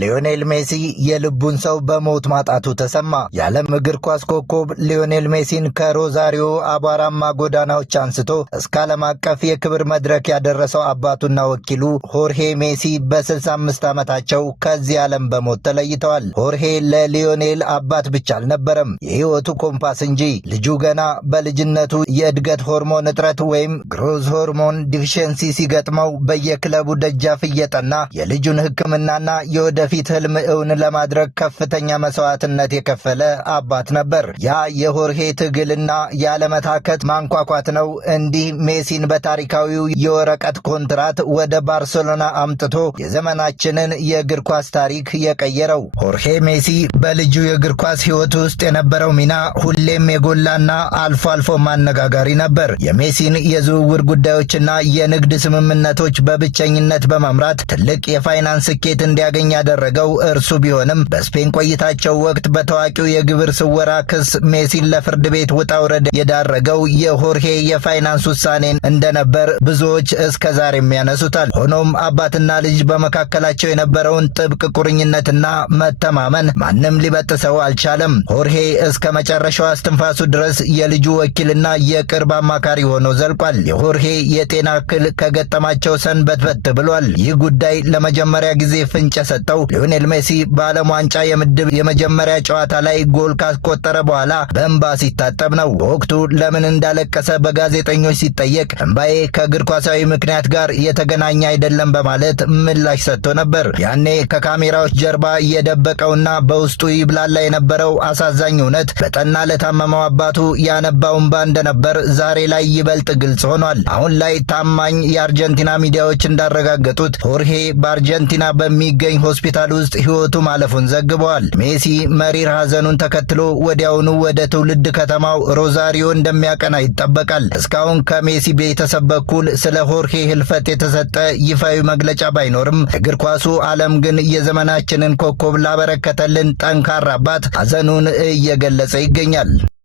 ሊዮኔል ሜሲ የልቡን ሰው በሞት ማጣቱ ተሰማ። የዓለም እግር ኳስ ኮከብ ሊዮኔል ሜሲን ከሮዛሪዮ አቧራማ ጎዳናዎች አንስቶ እስከ ዓለም አቀፍ የክብር መድረክ ያደረሰው አባቱና ወኪሉ ሆርሄ ሜሲ በ65 ዓመታቸው ከዚህ ዓለም በሞት ተለይተዋል። ሆርሄ ለሊዮኔል አባት ብቻ አልነበረም፣ የሕይወቱ ኮምፓስ እንጂ። ልጁ ገና በልጅነቱ የእድገት ሆርሞን እጥረት ወይም ግሮዝ ሆርሞን ዲፊሸንሲ ሲገጥመው በየክለቡ ደጃፍ እየጠና የልጁን ሕክምናና የወደፊት ህልም እውን ለማድረግ ከፍተኛ መስዋዕትነት የከፈለ አባት ነበር። ያ የሆርሄ ትግልና ያለመታከት ማንኳኳት ነው እንዲህ ሜሲን በታሪካዊው የወረቀት ኮንትራት ወደ ባርሴሎና አምጥቶ የዘመናችንን የእግር ኳስ ታሪክ የቀየረው። ሆርሄ ሜሲ በልጁ የእግር ኳስ ሕይወት ውስጥ የነበረው ሚና ሁሌም የጎላና አልፎ አልፎ ማነጋጋሪ ነበር። የሜሲን የዝውውር ጉዳዮችና የንግድ ስምምነቶች በብቸኝነት በመምራት ትልቅ የፋይናንስ ስኬት እንዲያገኝ ያደረገው እርሱ ቢሆንም በስፔን ቆይታቸው ወቅት በታዋቂው የግብር ስወራ ክስ ሜሲን ለፍርድ ቤት ውጣ ውረድ የዳረገው የሆርሄ የፋይናንስ ውሳኔን እንደነበር ብዙዎች እስከ ዛሬም ያነሱታል። ሆኖም አባትና ልጅ በመካከላቸው የነበረውን ጥብቅ ቁርኝነትና መተማመን ማንም ሊበጥሰው አልቻለም። ሆርሄ እስከ መጨረሻው እስትንፋሱ ድረስ የልጁ ወኪልና የቅርብ አማካሪ ሆኖ ዘልቋል። የሆርሄ የጤና እክል ከገጠማቸው ሰንበትበት ብሏል። ይህ ጉዳይ ለመጀመሪያ ጊዜ ፍንጭ የሰጠው ሊዮኔል ሜሲ በዓለም ዋንጫ የምድብ የመጀመሪያ ጨዋታ ላይ ጎል ካስቆጠረ በኋላ በእንባ ሲታጠብ ነው። በወቅቱ ለምን እንዳለቀሰ በጋዜጠኞች ሲጠየቅ እንባዬ ከእግር ኳሳዊ ምክንያት ጋር የተገናኘ አይደለም በማለት ምላሽ ሰጥቶ ነበር። ያኔ ከካሜራዎች ጀርባ የደበቀውና በውስጡ ይብላላ የነበረው አሳዛኝ እውነት በጠና ለታመመው አባቱ ያነባው እንባ እንደነበር ዛሬ ላይ ይበልጥ ግልጽ ሆኗል። አሁን ላይ ታማኝ የአርጀንቲና ሚዲያዎች እንዳረጋገጡት ሆርሄ በአርጀንቲና በሚገኝ ሆስፒታል ውስጥ ሕይወቱ ማለፉን ዘግበዋል። ሜሲ መሪር ሐዘኑን ተከትሎ ወዲያውኑ ወደ ትውልድ ከተማው ሮዛሪዮ እንደሚያቀና ይጠበቃል። እስካሁን ከሜሲ ቤተሰብ በኩል ስለ ሆርሄ ህልፈት የተሰጠ ይፋዊ መግለጫ ባይኖርም እግር ኳሱ ዓለም ግን የዘመናችንን ኮከብ ላበረከተልን ጠንካራ አባት ሐዘኑን እየገለጸ ይገኛል።